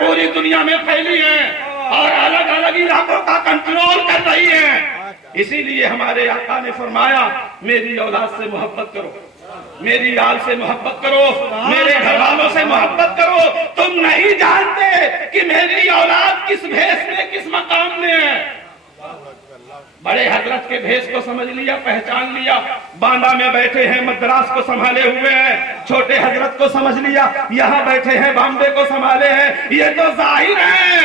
پوری دنیا میں پھیلی ہیں اور الگ الگ علاقوں کا کنٹرول کر رہی ہیں۔ اسی لیے ہمارے آقا نے فرمایا میری اولاد سے محبت کرو، میری آل سے محبت کرو، میرے گھر والوں سے محبت کرو۔ تم نہیں جانتے کہ میری اولاد کس بھیس میں کس مقام میں ہے۔ بڑے حضرت کے بھیس کو سمجھ لیا، پہچان لیا، باندہ میں بیٹھے ہیں مدراس کو سنبھالے ہوئے ہیں، چھوٹے حضرت کو سمجھ لیا، یہاں بیٹھے ہیں بامبے کو سنبھالے ہیں۔ یہ تو ظاہر ہیں،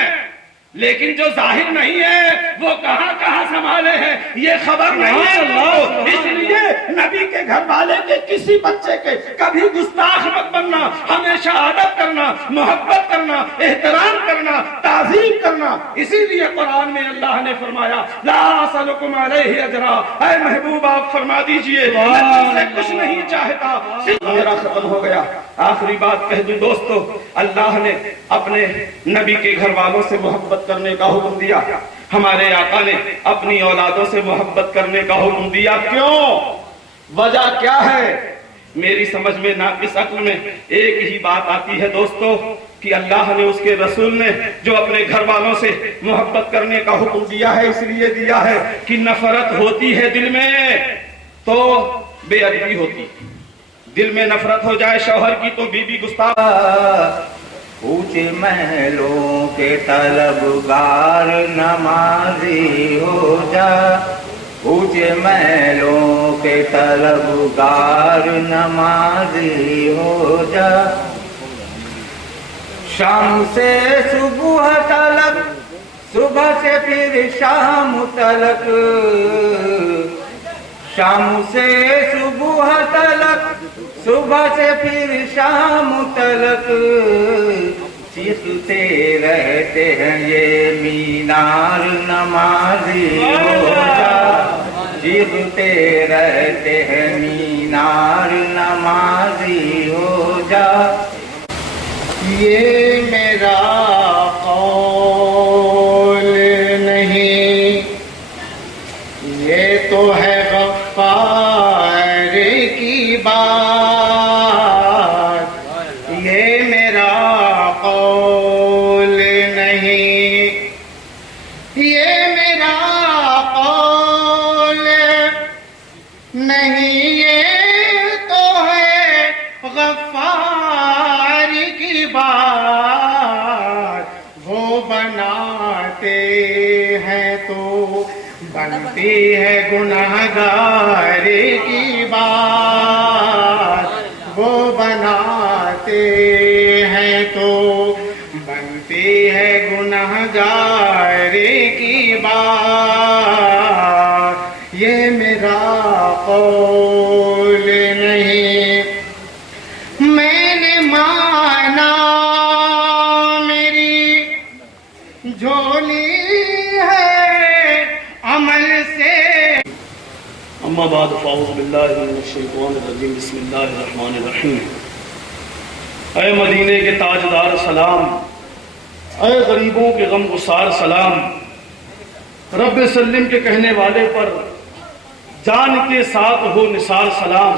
لیکن جو ظاہر نہیں ہے وہ کہاں کہاں سنبھالے ہیں یہ خبر نہیں ہے۔ اس لیے نبی کے گھر والے کے کسی بچے کے کبھی گستاخ مت بننا، ہمیشہ ادب کرنا، محبت کرنا، احترام کرنا، تعظیم کرنا۔ اسی لیے قرآن میں اللہ نے فرمایا لا اسألکم علیہ اجرا، اے محبوب آپ فرما دیجئے میں تم سے کچھ نہیں چاہتا، صرف میرا ختم ہو گیا۔ آخری بات کہہ دوں دوستو، اللہ نے اپنے نبی کے گھر والوں سے محبت کرنے کا حکم دیا، ہمارے آقا نے اپنی اولادوں سے محبت کرنے کا حکم دیا۔ کیوں؟ وجہ کیا ہے؟ میری سمجھ میں ناقص عقل میں ایک ہی بات آتی ہے دوستو کہ اللہ نے اس کے رسول نے جو اپنے گھر والوں سے محبت کرنے کا حکم دیا ہے اس لیے دیا ہے کہ نفرت ہوتی ہے دل میں تو بے ادبی ہوتی، دل میں نفرت ہو جائے شوہر کی تو بیوی گستاخ۔ اونچے محلوں کے طلبگار نمازی ہو جا، اونچے محلوں کے طلبگار نمازی ہو جا، شام سے صبح تلک، صبح سے پھر شام تلک، شام سے صبح تلک، صبح سے پھر شام تلک، چیختے رہتے ہیں یہ مینار نمازی ہو جا، چیختے رہتے ہیں مینار نمازی ہو جا۔ یہ میرا قول نہیں، یہ تو ہے غفار کی بات، یہ میرا قول نہیں، یہ میرا قول نہیں، یہ تو ہے غفار کی بات۔ وہ بناتے ہیں تو بنتی ہے گنہگار کی بات، وہ بناتے ہیں تو بنتی ہے گنہگار کی بات۔ یہ میرا قول نہیں، میں نے مانا میری جھولی ہے عمل سے۔ اما بعد فاعوذ باللہ من الشیطان الرجیم بسم اللہ الرحمن الرحیم۔ اے مدینے کے تاجدار سلام، اے غریبوں کے غم گسار سلام، رب سلم کے کہنے والے پر جان کے ساتھ ہو نثار سلام،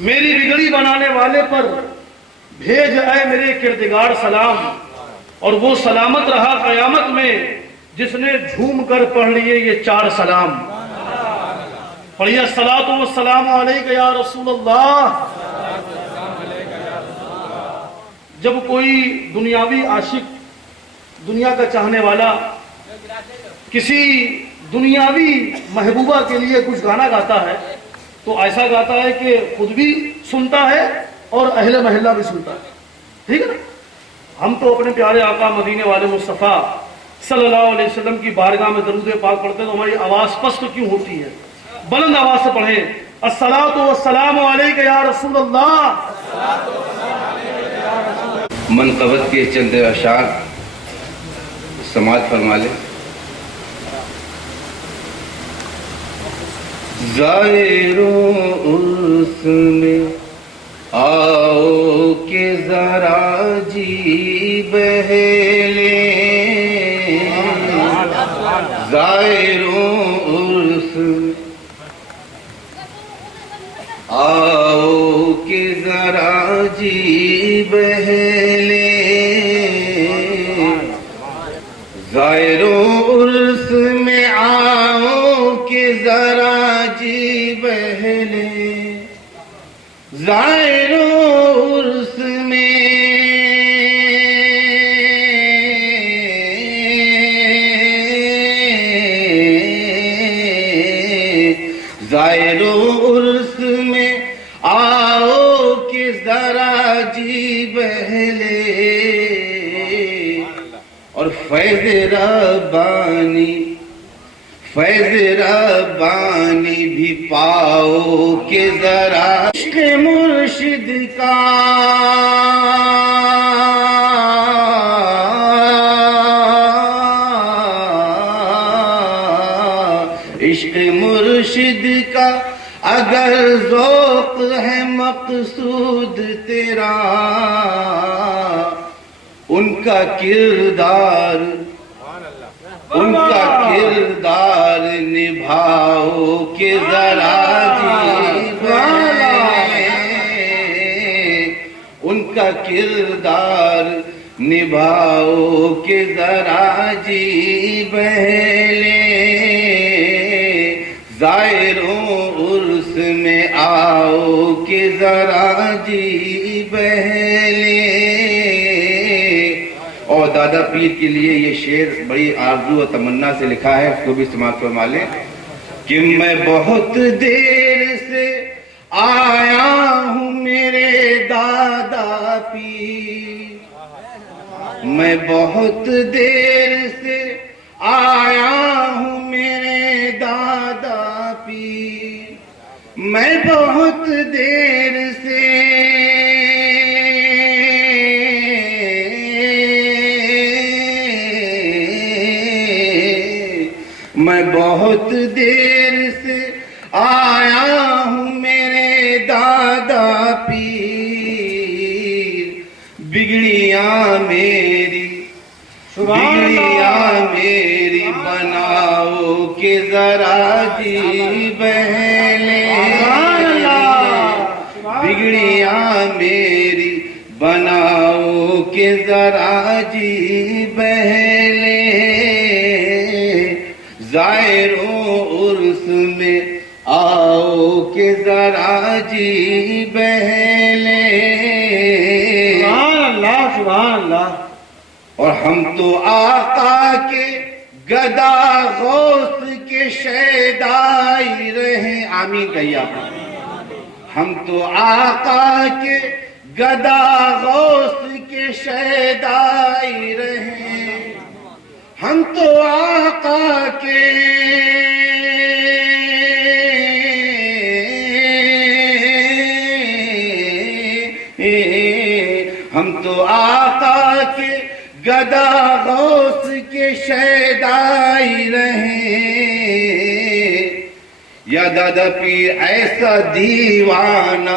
میری بگڑی بنانے والے پر بھیج اے میرے کردگار سلام، اور وہ سلامت رہا قیامت میں جس نے جھوم کر پڑھ لیے یہ چار سلام۔ پڑھیے الصلاۃ والسلام علیک یا رسول اللہ۔ جب کوئی دنیاوی عاشق، دنیا کا چاہنے والا کسی دنیاوی محبوبہ کے لیے کچھ گانا گاتا ہے تو ایسا گاتا ہے کہ خود بھی سنتا ہے اور اہل محلہ بھی سنتا ہے، ٹھیک ہے نا؟ ہم تو اپنے پیارے آقا مدینے والے مصطفیٰ صلی اللہ علیہ وسلم کی بارگاہ میں درود پاک پڑھتے ہیں تو ہماری آواز پست کیوں ہوتی ہے؟ بلند آواز سے پڑھیں الصلاۃ والسلام علیک یا رسول اللہ۔ منقبت کے چند اشعار سماعت فرما لیں۔ زائروں عرس میں آؤ کہ ذرا جی بہلیں، زائروں عرس میں آؤ کہ ذرا جی بہلیں، زائروں عرس میں آؤ کہ ذرا جی بہلے، زائروں عرس میں زائروں عرس میں آؤ کہ ذرا جی بہلے، اور فیض ربانی بھی پاؤ کہ ذرا عشق مرشد کا عشق مرشد کا اگر ذوق ہے مقصود تیرا، ان کا کردار نبھاؤ کہ ذرا جی بہلے، ان کا کردار نبھاؤ کہ ذرا جی بہلے، زائروں عرس میں آؤ کہ ذرا جی بہلے۔ اور دادا پیر کے لیے یہ شعر بڑی آرزو و تمنا سے لکھا ہے، اس کو بھی سماعت فرما لیں کہ میں بہت دیر سے آیا ہوں میرے دادا پیر، میں بہت دیر سے آیا ہوں میرے دادا پیر، میں بہت دیر سے آیا ہوں میرے دادا پیر، بگڑیاں میری بناؤ کہ ذرا جی بہلے، بگڑیاں میری بناؤ کہ ذرا جی بہلے، زائروں عرس میں آؤ کہ ذرا جی بہلے۔ سبحان اللہ سبحان اللہ۔ اور ہم تو آقا کے گدا غوث کے شیدائی رہے، آمین کہیے آپ۔ ہم تو آقا کے گدا غوث کے شیدائی رہے، ہم تو آقا کے گدا غوث کے شیدائی رہے، یا دادا پیر ایسا دیوانہ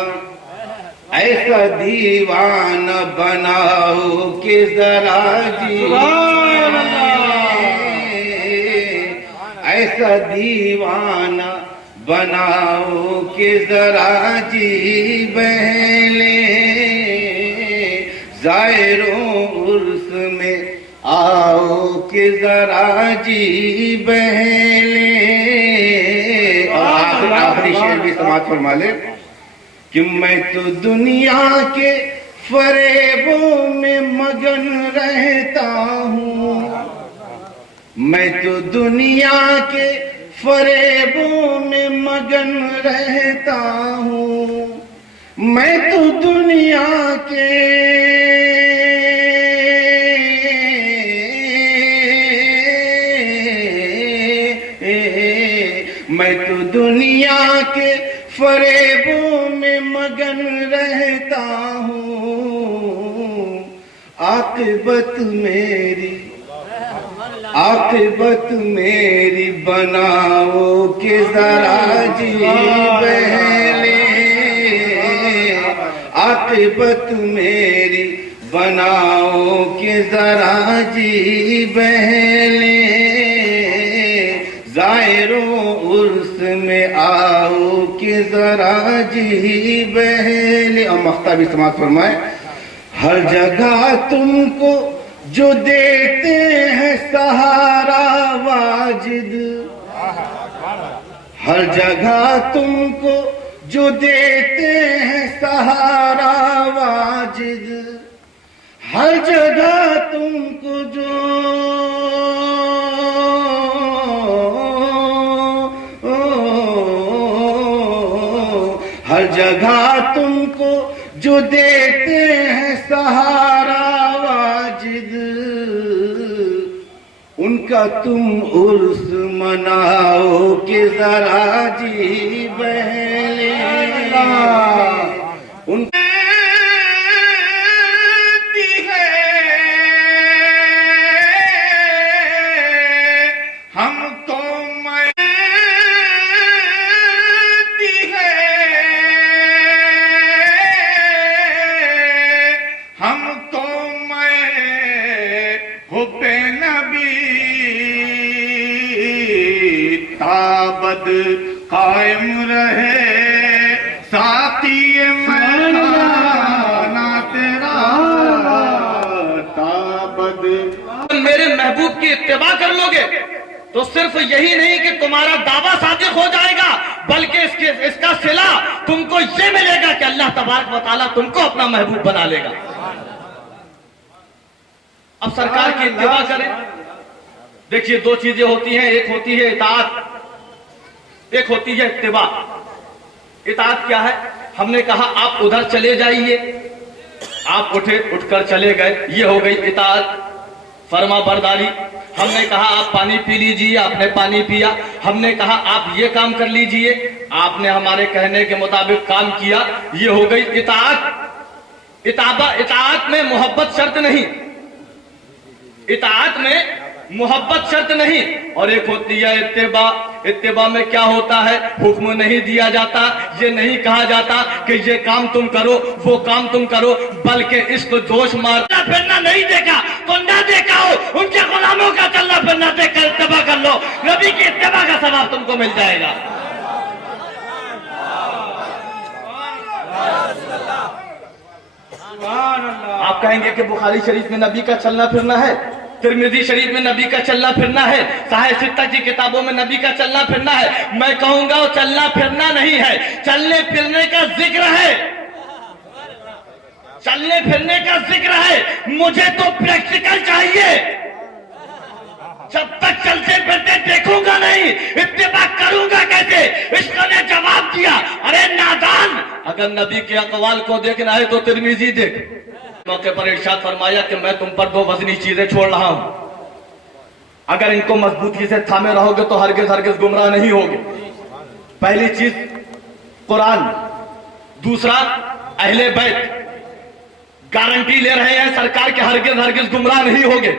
بناؤ کہ ذرا جی ایسا دیوانہ بناؤ کہ ذرا جی بہلے، زائروں عرس میں آؤ کہ ذرا جی بہلے۔ اور آخری شعر بھی سماعت فرما لے کہ میں تو دنیا کے فریبوں میں مگن رہتا ہوں، میں تو دنیا کے فریبوں میں مگن رہتا ہوں، میں تو دنیا کے فریبوں میں مگن رہتا ہوں، عاقبت میری بناؤ کہ ذرا جی بہلے، عاقبت میری بناؤ کہ ذرا جی بہلے، زائروں عرس میں آؤ کہ ذرا جی بہلے۔ اور مقطع بھی سماعت فرمائے، ہر جگہ تم کو جو دیتے ہیں سہارا واجد، ہر جگہ تم کو جو دیتے ہیں سہارا واجد، ہر جگہ تم کو جو ہر جگہ تم کو جو دیتے ہیں سہارا واجد، ان کا تم عرس مناؤ کہ ذرا جی بہلے، ان ہم کو تابد قائم رہے ساتھی مہمانہ تیرا تابد۔ میرے محبوب کی اتباع کر لو گے تو صرف یہی نہیں کہ تمہارا دعویٰ صادق ہو جائے گا، بلکہ اس کا صلہ تم کو یہ ملے گا کہ اللہ تبارک و تعالیٰ تم کو اپنا محبوب بنا لے گا۔ اب سرکار کی اتباع کریں۔ دیکھیے دو چیزیں ہوتی ہیں، ایک ہوتی ہے اطاعت، ایک ہوتی ہے اتباع۔ اطاعت کیا ہے؟ ہم نے کہا آپ ادھر چلے جائیے، آپ اٹھ کر چلے گئے، یہ ہو گئی اطاعت، فرما برداری۔ ہم نے کہا آپ پانی پی لیجئے، آپ نے پانی پیا۔ ہم نے کہا آپ یہ کام کر لیجئے، آپ نے ہمارے کہنے کے مطابق کام کیا، یہ ہو گئی اطاعت۔ اطاعت میں محبت شرط نہیں، اطاعت میں محبت شرط نہیں۔ اور ایک ہوتی ہے اتباع۔ اتباع میں کیا ہوتا ہے؟ حکم نہیں دیا جاتا، یہ نہیں کہا جاتا کہ یہ کام تم کرو وہ کام تم کرو، بلکہ اس کو جوش مارنا پھرنا نہیں دیکھا تو نہ دیکھا ہو، ان کے غلاموں کا چلنا پھرنا دیکھ کر اتباع کر لو، نبی کی اتباع کا ثواب تم کو مل جائے گا۔ آپ کہیں گے کہ بخاری شریف میں نبی کا چلنا پھرنا ہے، ترمذی شریف میں نبی کا چلنا پھرنا ہے، صحیح ستہ کی کتابوں میں نبی کا چلنا پھرنا ہے۔ میں کہوں گا وہ چلنا پھرنا نہیں ہے، چلنے پھرنے کا ذکر ہے، چلنے پھرنے کا ذکر ہے۔ مجھے تو پریکٹیکل چاہیے، جب تک چلتے پھرتے دیکھوں گا نہیں اتباع کروں گا کیسے؟ عشق نے جواب دیا، ارے نادان، اگر نبی کے اقوال کو دیکھنا ہے تو ترمذی دیکھ۔ موقع پر ارشاد فرمایا کہ میں تم پر دو وزنی چیزیں چھوڑ رہا ہوں، اگر ان کو مضبوطی سے تھامے رہو گے تو ہرگز ہرگز گمراہ نہیں ہوگے۔ پہلی چیز قرآن، دوسرا اہل بیت۔ گارنٹی لے رہے ہیں سرکار کے ہرگز ہرگز گمراہ نہیں ہوگے۔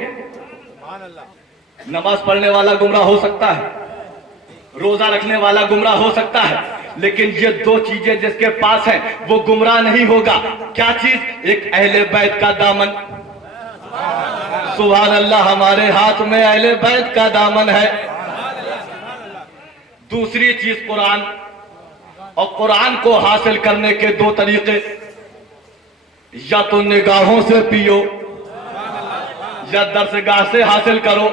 نماز پڑھنے والا گمراہ ہو سکتا ہے، روزہ رکھنے والا گمراہ ہو سکتا ہے، لیکن یہ دو چیزیں جس کے پاس ہیں وہ گمراہ نہیں ہوگا۔ کیا چیز؟ ایک اہل بیت کا دامن، سبحان اللہ، ہمارے ہاتھ میں اہل بیت کا دامن ہے۔ دوسری چیز قرآن، اور قرآن کو حاصل کرنے کے دو طریقے، یا تو نگاہوں سے پیو یا درسگاہ سے حاصل کرو،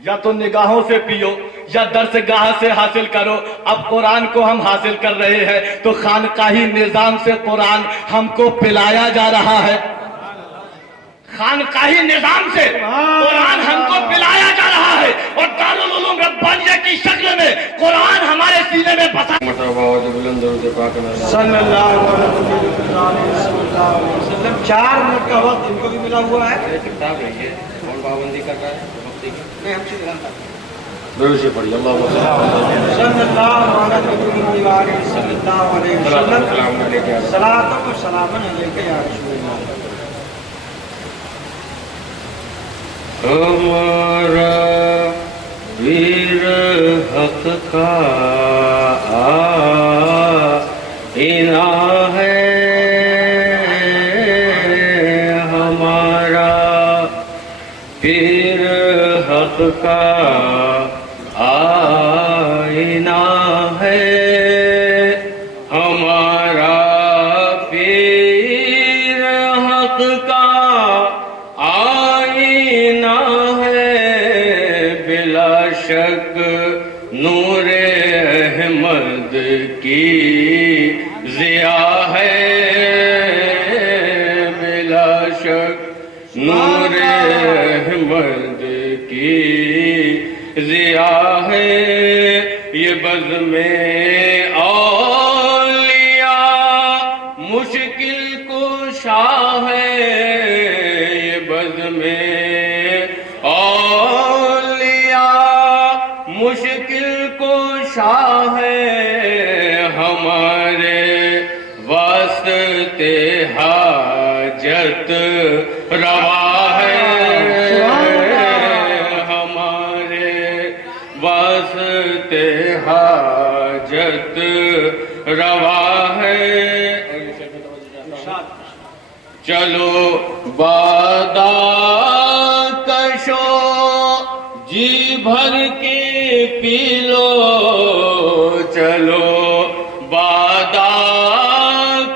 یا تو نگاہوں سے پیو یا درسگاہ سے حاصل کرو۔ اب قرآن کو ہم حاصل کر رہے ہیں تو خانقاہی نظام سے قرآن ہم کو پلایا جا رہا ہے، خانقاہی نظام سے قرآن ہم کو پلایا جا رہا ہے، اور دارالعلوم ربانیہ کی شکل میں قرآن ہمارے سینے میں بسا۔ صلی اللہ علیہ وسلم 4 منٹ کا وقت ان کو بھی ملا ہوا ہے۔ کتاب رہیے اور پابندی کر رہا ہے وقت کی۔ میں ہم سے جانتا ہوں۔ ضرور پڑھیے اللہ صلی اللہ علیہ وسلم، صلاۃ و سلام علیک یا رسول اللہ۔ ہمارا ویر حق کا آئینہ ہے، ہمارا پیر حق کا آئینہ ہے، ہمارا پیر حق کا نور احمد کی ضیا ہے یہ بزم اولیاء مشکل کشا ہے یہ بزم اولیاء مشکل کشا ہے ہمارے واسطے حاجت روا ہے ہمارے واسطے حاجت روا ہے چلو بادا کشو جی بھر کے پی لو چلو بادا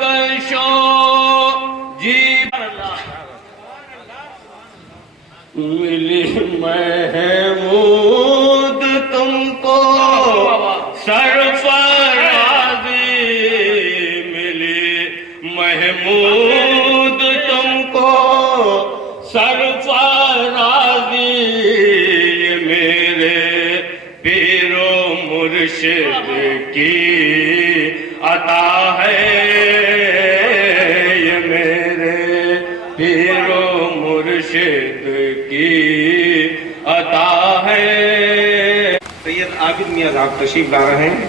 کشو جی ملی محمود تم کو سرفرازی ملی محمود تم کو سرفرازی یہ میرے پیر و مرشد کی عطا ہے یہ میرے پیر و مرشد کی عطا ہے سید عابد میاں صاحب تشریف لا رہے ہیں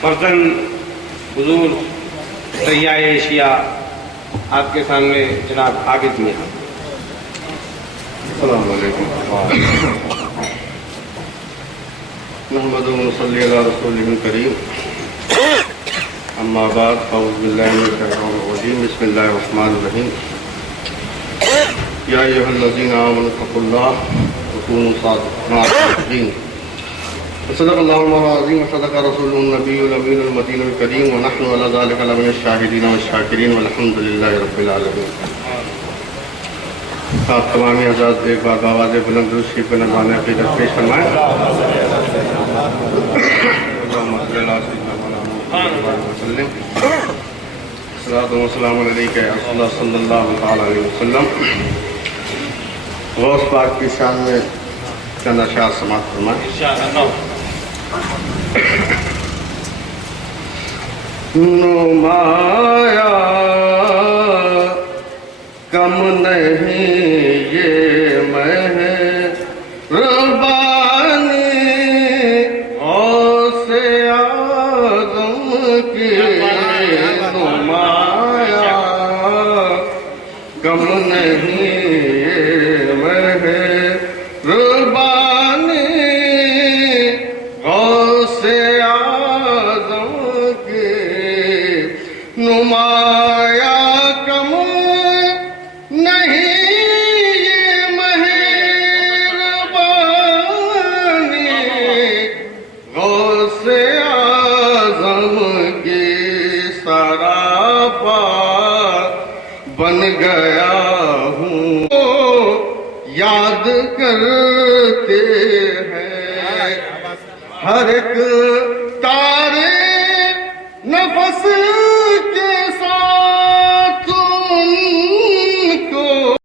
فرزند حضور سیاح ایشیا آپ کے سامنے جناب عابد میاں. السلام علیکم محمد صلی اللہ رسول کریم اما بعد اعوذ باللہ من الشیطان الرجیم بسم اللہ الرحمن الرحیم یا ایھا الذین آمنوا اتقوا اللہ وکونوا مع الصادقین صدق اللہ المولانا العظیم وصدق رسولہ النبی الامین المدین الکریم ونحن علی ذلک لمن الشاہدین والشاکرین والحمد للہ رب العالمین. آپ تمامی حضرات ایک بار بآواز بلند درود شریف پر نذران عقیدت پیش فرمائیں. اللہم صلی اللہ علیہ وسلم صلاۃ و سلام علیک یا رسول اللہ صلی اللہ علیہ وسلم. غوث پاک کی شان میں چند اشعار سماعت فرمائیں. نمایا کم نہیں یہ مہربانی غوث اعظم کی نمایا کم نہیں یہ مہربانی غوث اعظم کی نمایا کم نہیں یہ مہربانی غوث اعظم کی سراپا بن گیا ہوں یاد کرتے ہیں ہر ایک